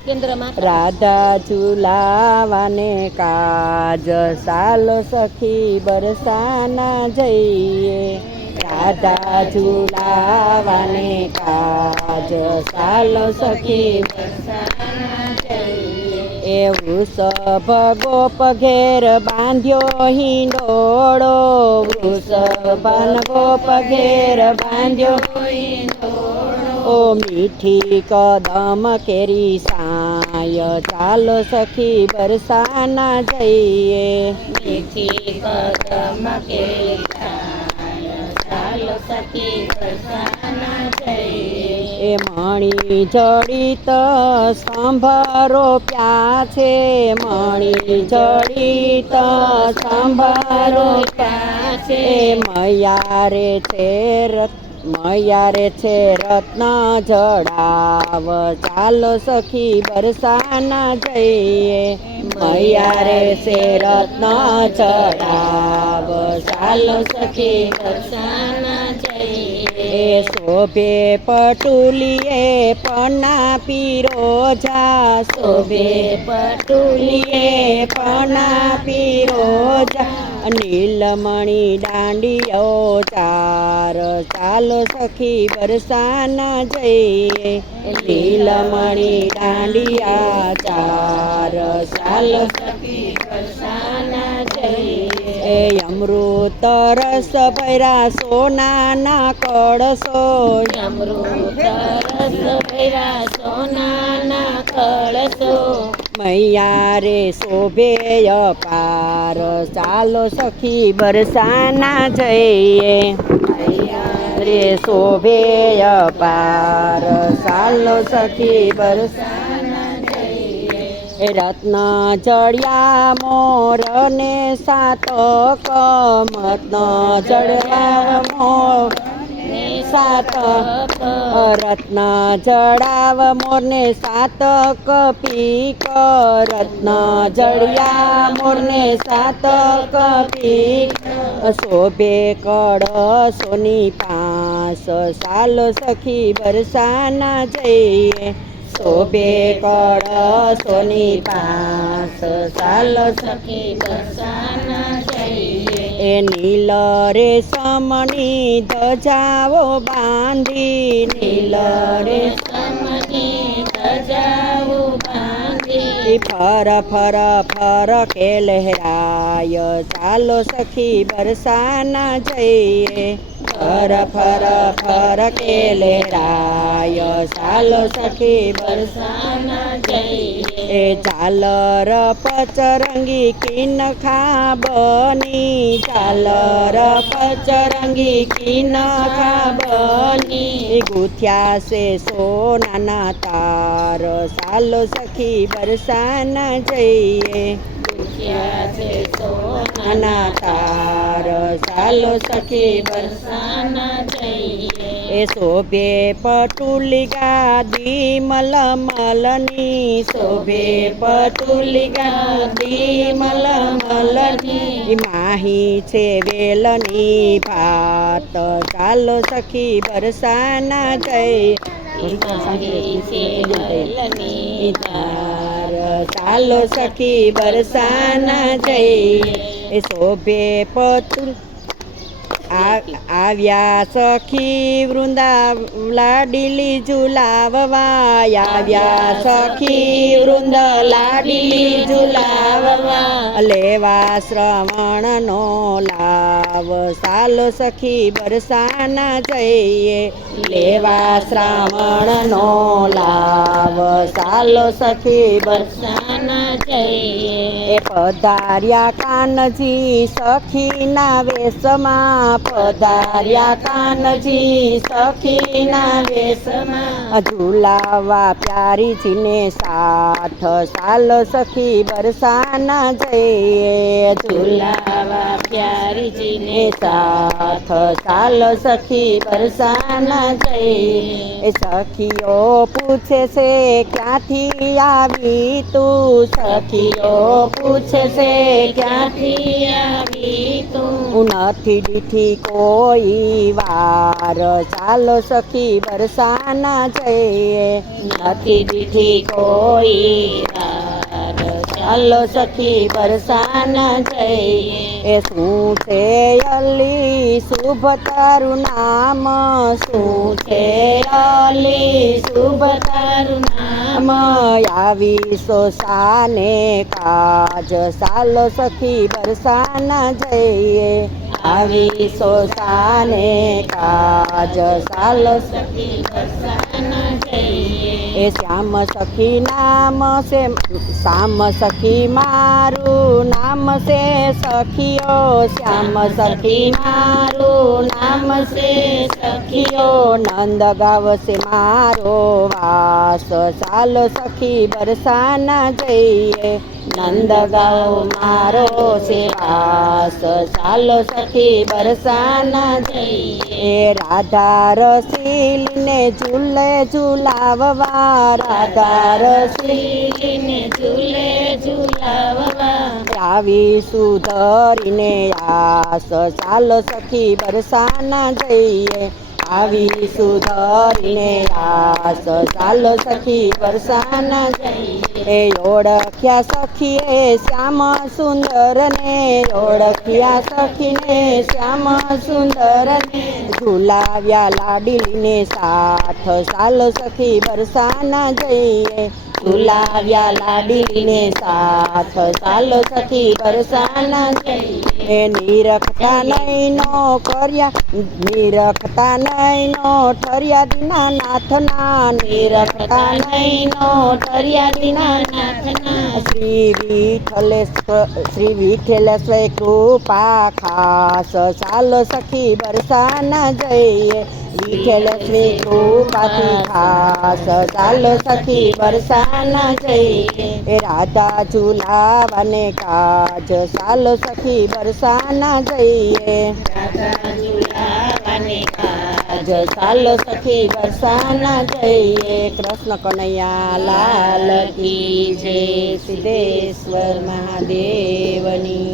કેન્દ્રમાં રાધા ઝુલાવાને કાજ ચાલો સખી બરસાના જઈએ રાધા ઝુલાવાને કાજ ચાલો સખી બરસાના જઈએ એ વૃષભ ગોપ ઘેર બાંધ્યો હિંડોળો વૃષભન ગોપ ઘેર બાંધ્યો ઓ મીઠી કદમ કેરી સાય ચાલો સખી બરસાના જઈએ મીઠી કદમ કેરી સાય ચાલો સખી બરસાના જઈએ એ મણી જડિત સાંભરો પ્યા છે મણી જડિત સાંભરો પ્યા છે મયારે છે રત્ન જડાવ ચાલો સખી બરસાના જઈએ મયારે છે રત્ન ચડાવ ચાલો સખી બરસાના જઈએ એ શોભે પટુલીએ પના પીરોજા શોભે પટુલીએ પના પીરોજા નીલમણી દાંડીઓ ચાર ચાલો સખી બરસાના જઈએ નીલમણી દાંડિયા ચાર ચાલો સખી બરસાના જઈએ એ અમૃત રસ ભર્યા સોનાના કળશો અમૃત રસ ભર્યા સોનાના કળશો મૈયા રે શોભે અપાર ચાલો સખી બરસાના જઈએ રે શોભે અપાર ચાલો સખી બરસાના જઈએ એ રત્ન જડિયા મોર ને સાતક રત્ન જડિયા મોર સાતક રત્ન જડાવ મોરને સાતક પીક રત્ન જડિયા મોરને સાતક પીક શોભે કળશોની પાસ ચાલો સખી બરસાના જઈએ શોભે કળશોની પાસ ચાલો સખી બરસાના જઈએ એ નીલ રેશમની ધજાઓ બાંધી નીલ રેશમની ધજાઓ બાંધી ફર ફર ફર કે લહેરાય ચાલો સખી બરસાના જઈએ ફર ફર ફર કે લહેરાય ચાલો સખી બરસાના જઈએ એ ઝાલર પચરંગી કિનખા બની ઝાલર પચરંગી કિનખા બની ગુથ્યા છે સોનાના તાર ચાલો સખી બરસાના જઈએ ગુથ્યા છે સોનાના તાર ચાલો સખી બરસાના જઈએ એ શોભે પટુલી ગાદી મલમલની શોભે પટુલી ગાદી મલમલની માહી છે વેલની ભાત ચાલો સખી બરસાના જઈ ચાલો સખી બરસાના જઈ એ શોભે પટુલ આવ્યા સખી વૃંદા લાડીલી ઝુલાવવા આવ્યા સખી વૃંદ લાડીલી ઝુલાવવા લેવા શ્રવણનો લાવ ચાલો સખી બરસાના જઈએ લેવા શ્રાવણનો લાવ ચાલો સખી બરસાના જઈએ એ પધાર્યા કાનજી સખીના વેશમાં પધાર્યા કાનજી સખીના વેશમાં ઝુલાવા પ્યારીજીને સાથ ચાલો સખી બરસાના જઈએ ઝુલાવા પ્યારીજીને એ સાથ ચાલો સખી બરસાના જઈએ એ સખીઓ પૂછે છે ક્યાંથી આવી તું સખીઓ પૂછે છે ક્યાંથી આવી તું નથી દીઠી કોઈ વાર ચાલો સખી બરસાના જઈએ નથી દીઠી કોઈ વાર ચાલો સખી બરસાના જઈએ એ શું છે અલી શુભ તારું નામ શું છે અલી શુભ તારું નામ આવી સોસાને કાજ ચાલો સખી બરસાના જઈએ આવી સોસાને કાજ ચાલો સખી બરસાના જઈએ એ શ્યામ સખી નામ છે શ્યામ સખી મારું નામ છે સખીઓ શ્યામ સખી મારું નામ છે સખીઓ નંદ ગાવશે મારો વાસ ચાલો સખી બરસાના જઈએ નંદ ગાવ મારો છે વાસ ચાલો સખી બરસાના જઈએ રાધા રસીલીને ઝૂલે ઝુલાવવા રાધા રસીલીને ઝૂલે ઝુલાવવા આવી સુધરીને આસ ચાલો સખી બરસાના જઈએ આવી સુધરીને આસ ચાલો સખી બરસાના જઈએ એ ઓળખ્યા સખીએ શ્યામ સુંદરને ઓળખ્યા સખીને શ્યામ સુંદરને ઝુલાવ્યા લાડીલીને સાથ ચાલો સખી બરસાના જઈએ ઝુલાવ્યા લાડીલીને સાથ ચાલો સખી બરસાના જઈએ એ નિરખતા નૈનો કર્યા નિરખતા નૈનો ઠર્યા દીના નાથના નિરખતા નૈનો ઠર્યા દીના નાથના શ્રી વિઠ્ઠલેશ્વર કૃપા ખાસ ચાલો સખી બરસાના જઈએ વિઠ્ઠલશ્રી કૃપાથી ખાસ ચાલો સખી બરસાના જઈએ એ રાધા ઝુલાવાને કાજ ચાલો સખી બરસાના જઈએ રાધા ઝુલાવાને કાજ ચાલો સખી બરસાના જઈએ કૃષ્ણ કનૈયા લાલ કી જય સિદ્ધેશ્વર મહાદેવની